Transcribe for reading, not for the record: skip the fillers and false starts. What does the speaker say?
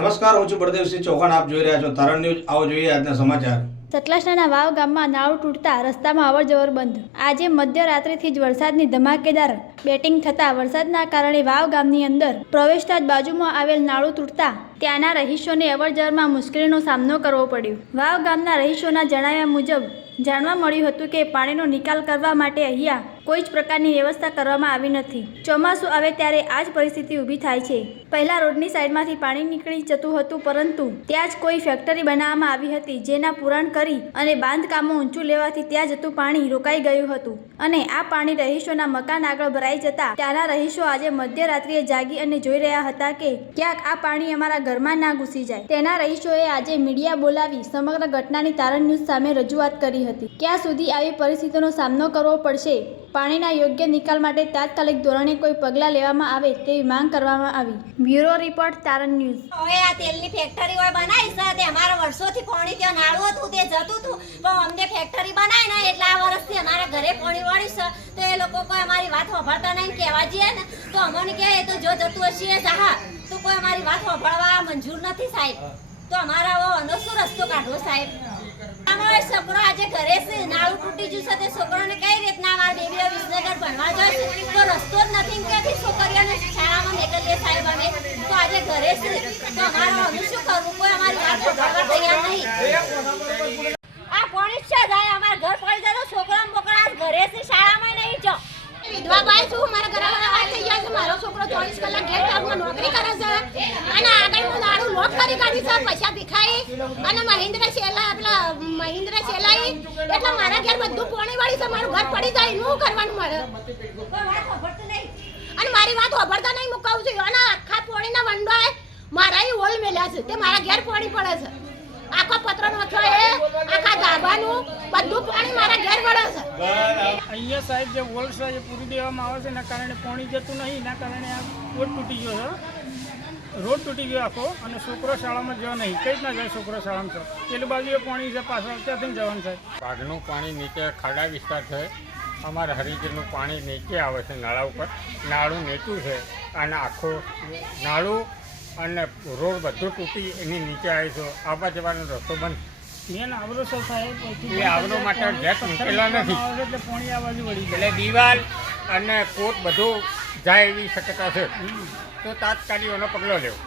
નમસ્કાર, હું છું બળદેવસિંહ ચૌહાણ. આપ જોઈ રહ્યા છો તારણ ન્યૂઝ. આવો જોઈએ આજના સમાચાર. સતલાસના વાવ ગામમાં નાળું તૂટતા રસ્તામાં અવરજવર બંધ. આજે મધ્યરાત્રિથી જ વરસાદની ધમાકેદાર બેટિંગ થતાં વરસાદના કારણે વાવ ગામની અંદર પ્રવેશતા જ બાજુમાં આવેલ નાળું તૂટતા ત્યાંના રહીશોને અવરજવરમાં મુશ્કેલીનો સામનો કરવો પડ્યો. વાવ ગામના રહીશોના જણાવ્યા મુજબ જાણવા મળ્યું હતું કે પાણીનો નિકાલ કરવા માટે અહીંયા કોઈ જ પ્રકારની વ્યવસ્થા કરવામાં આવી નથી. ચોમાસું આવે ત્યારે આ જ પરિસ્થિતિ ઊભી થાય છે. પહેલા રોડની સાઈડમાંથી પાણી નીકળી જતું હતું, પરંતુ ત્યાં જ કોઈ ફેક્ટરી બનાવવામાં આવી હતી, જેના પુરાણ કરી અને બાંધકામો ઊંચું લેવાથી ત્યાં જતું પાણી રોકાઈ ગયું હતું અને આ પાણી રહીશોના મકાન આગળ ભરાઈ જતા ત્યાંના રહીશો આજે મધ્યરાત્રિએ જાગી અને જોઈ રહ્યા હતા કે ક્યાંક આ પાણી અમારા ઘરમાં ના ઘૂસી જાય. તેના રહીશોએ આજે મીડિયા બોલાવી સમગ્ર ઘટનાની તારણ ન્યૂઝ સામે રજૂઆત કરી હતી. ક્યાં સુધી આવી પરિસ્થિતિનો સામનો કરવો પડશે? પાણીના યોગ્ય નિકાલ માટે તાત્કાલિક ધોરણે કોઈ પગલાં લેવામાં આવે તેવી માંગ કરવામાં આવી. બ્યુરો રિપોર્ટ, તારણ ન્યૂઝ. હવે આ તેલની ફેક્ટરી હોય બનાવી છે તે અમારા વર્ષોથી પાણી ત્યાં નાળું હતું તે જતું હતું, પણ અમને ફેક્ટરી બનાવી ને એટલે આ વર્ષથી અમારા ઘરે પાણી વાળ્યું છે તો એ લોકો કોઈ અમારી વાત સાંભળતા નહીં. કહેવા જઈએ ને તો અમને કહે તો જો જતું હશે એ જહા, તો કોઈ અમારી વાત સાંભળવા મંજૂર નથી સાહેબ. તો અમારા આનો શું રસ્તો કાઢવો સાહેબ? અમારો છોકરો આજે ઘરે છે, નાળું તૂટી ગયું છે, તે છોકરોને કઈ રીતના અમારા બેબીઓ વિસનગર ભણવા જાય છે તો રસ્તો જ નથી. ક્યાંથી છોકરીઓને શાળામાં મોકલીએ સાહેબ અમે? તો આજે ઘરે છે તો અમારે અમે શું કરવું? કોઈ અમારી વાત સાંભળવા તૈયાર નહીં. આ પાણી છે જાય અમારા ઘર પડી જાય તો છોકરા મોકળા ઘરે છે, શાળામાં નહીં જો. વિધવા બાઈ છું, મારા ઘરવાળા વાત થઈ ગયા છે. મારો છોકરો 24 કલાક ગેટ કામમાં નોકરી કરે છે અને આગળનું નાળું લોક કરી કાઢી છે પૈસા ભીખાઈ અને મહિન્દ્ર શેલાઈ એટલે મારા ઘેર બધું પાણી વાળી છે. મારું ઘર પડી જાય શું કરવાનું મારે? અને મારી વાત સાંભળતા નહીં મુકાવું છું અને આખા પાણીના વંડોએ મારા હોલ મેલ્યા છે તે મારા ઘેર પાણી પડે છે. આખો પત્ર નોખ્યો એ આખા ધાબાનું બધું પાણી મારા ઘેર પડે છે. અહીંયા સાહેબ જે વોલ છે એ પૂરી દેવામાં આવે છે, એના કારણે પાણી જતું નહીં, એના કારણે આ રોડ તૂટી ગયો છે. રોડ તૂટી ગયો આખો અને છોકરો શાળામાં જવા નહીં. કઈ રીતના જાય છોકરો શાળામાં? છે પેલી બાજુએ પાણી છે, પાછળ ત્યાંથી જવાનું સાહેબ. બાગનું પાણી નીચે ખાડા વિસ્તાર છે, અમારા હરિજનનું પાણી નીચે આવે છે નાળા ઉપર. નાળું નીચું છે અને આખું નાળું અને રોડ બધું તૂટી એની નીચે આવી છે. આવવા જવાનો રસ્તો બંધ. મેન આવરો છે સાહેબ, એ આવરો માટે ગેટ મૂકેલા નથી એટલે પાણી આ બાજુ વળી જાય. એટલે દિવાલ અને કોટ બધું જાય એવી શક્યતા છે, તો તાત્કાલિક એનો પગલો લેવો.